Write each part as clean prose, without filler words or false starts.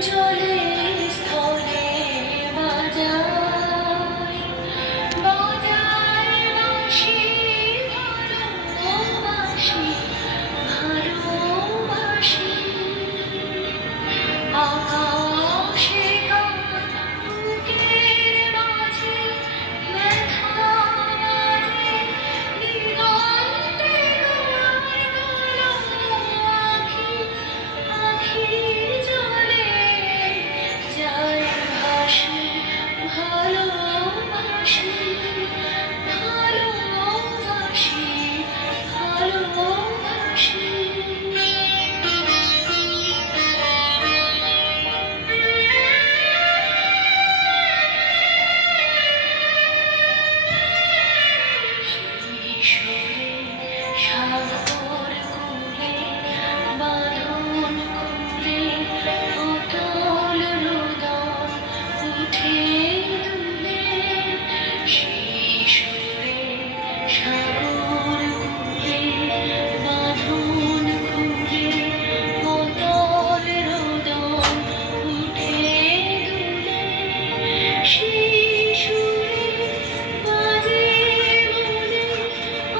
জলে স্থলে বাজাই বাজাই বাঁশি ভালোবাসি ভালোবাসি আকাশে গান বুকের মাঝে ব্যথা বাজে দিগন্তে গান আখি আখির জলে যায় ভাসি ভালোবাসি ভালোবাসি ভালোবাসি সাগর কূলে বাঁধন খুলে অতল রোদন উঠে দুলে সেই সুরে সাগর কূলে বাঁধন খুলে অতল রোদন উঠে দুলে সেই সুরে বাজে মনে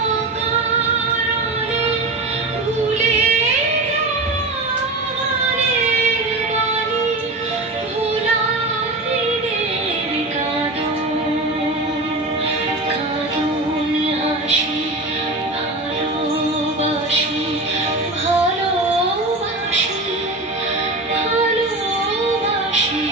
অকারণে ভুলে যাওয়া গানের বাণী ভোলা দিনের কাঁদন হাসি ভালোবাসি ভালোবাসি ভালোবাসি